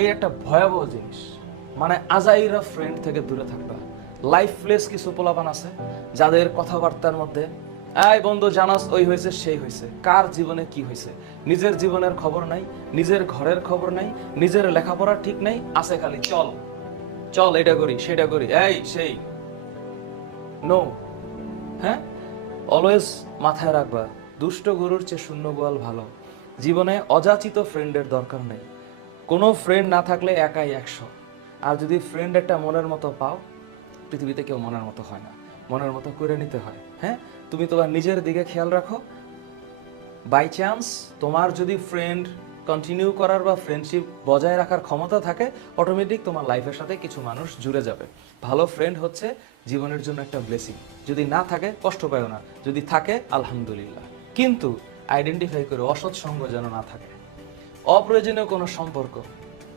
এই একটা ভয়াবহ জিনিস। মানে আজাইরা ফ্রেন্ড থেকে দূরে থাকবা। লাইফলেস কিছু পোলাপান আছে যাদের কথাবার্তার মধ্যে এই বন্ধু জানাস ওই হয়েছে সেই হয়েছে, কার জীবনে কি হয়েছে, নিজের জীবনের খবর নাই, নিজের ঘরের খবর নাই, নিজের লেখাপড়া ঠিক নাই, আছে খালি চল চল এটা করি সেটা করি এই সেই। নো, হ্যাঁ, অলওয়েজ মাথায় রাখবা দুষ্ট গরুর চেয়ে শূন্য গোয়াল ভালো। জীবনে অযাচিত ফ্রেন্ডের দরকার নেই। কোনো ফ্রেন্ড না থাকলে একাই 100। আর যদি ফ্রেন্ড একটা মনের মতো পাও, পৃথিবীতে কেউ মনের মতো হয় না, মনের মতো করে নিতে হয়। হ্যাঁ, তুমি তোমার নিজের দিকে খেয়াল রাখো। বাই চান্স তোমার যদি ফ্রেন্ড কন্টিনিউ করার বা ফ্রেন্ডশিপ বজায় রাখার ক্ষমতা থাকে, অটোমেটিক তোমার লাইফের সাথে কিছু মানুষ জুড়ে যাবে। ভালো ফ্রেন্ড হচ্ছে জীবনের জন্য একটা ব্লেসিং। যদি না থাকে কষ্ট পাও না, যদি থাকে আলহামদুলিল্লাহ। কিন্তু আইডেন্টিফাই করে অসৎ সঙ্গ যেন না থাকে। অপ্রয়োজনীয় কোনো সম্পর্ক,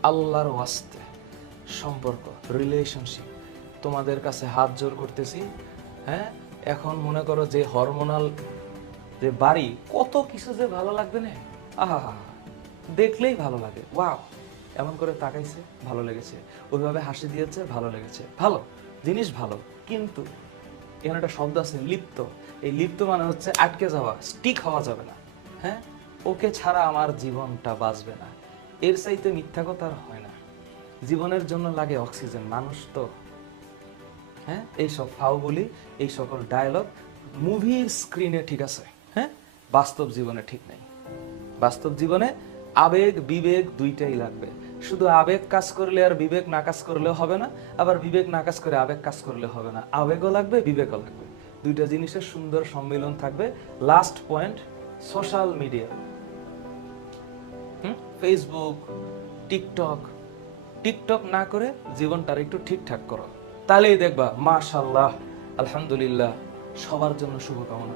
আল্লাহর ওয়াস্তে সম্পর্ক, রিলেশনশিপ, তোমাদের কাছে হাত জোর করতেছি। হ্যাঁ, এখন মনে করো যে হরমোনাল যে বাড়ি, কত কিছু যে ভালো লাগবে না, আহা দেখলেই ভালো লাগে। ওয়াও, এমন করে তাকাইছে ভালো লেগেছে, ওইভাবে হাসি দিয়েছে ভালো লেগেছে, ভালো জিনিস ভালো। কিন্তু এখানে একটা শব্দ আছে লিপ্ত। এই লিপ্ত মানে হচ্ছে আটকে যাওয়া, স্টিক হওয়া যাবে না। হ্যাঁ, ওকে ছাড়া আমার জীবনটা বাঁচবে না, এর চাইতে মিথ্যা কথা আর হয় না। জীবনের জন্য লাগে অক্সিজেন, মানুষ তো। হ্যাঁ, এইসব ফাও বলি, এই সকল ডায়লগ মুভির স্ক্রিনে ঠিক আছে, হ্যাঁ, বাস্তব জীবনে ঠিক নেই। বাস্তব জীবনে আবেগ বিবেক দুইটাই লাগবে। শুধু আবেগ কাজ করলে আর বিবেক না কাজ করলেও হবে না, আবার বিবেক না কাজ করে আবেগ কাজ করলে হবে না। আবেগও লাগবে বিবেকও লাগবে, দুইটা জিনিসের সুন্দর সম্মিলন থাকবে। Last point, social media, Facebook, TikTok, TikTok না করে জীবনটার একটু ঠিকঠাক করো, তাহলেই দেখবা মাশাআল্লাহ আলহামদুলিল্লাহ সবার জন্য শুভকামনা।